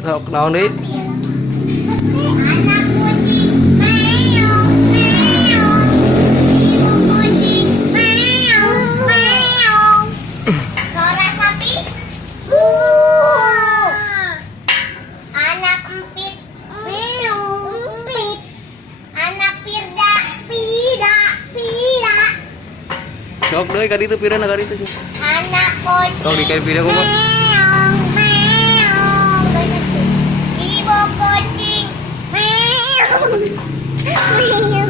Sok naon deui? Anak kucing meong meong. Ibu kucing meong meong. Suara sapi. Anak empit meong empit. Anak pirda pida pida. Sok deui ka ditu pireuna ka ditu. Anak kucing Sok di kayak video kumaha? meong meong. Ibu kucing meong meong.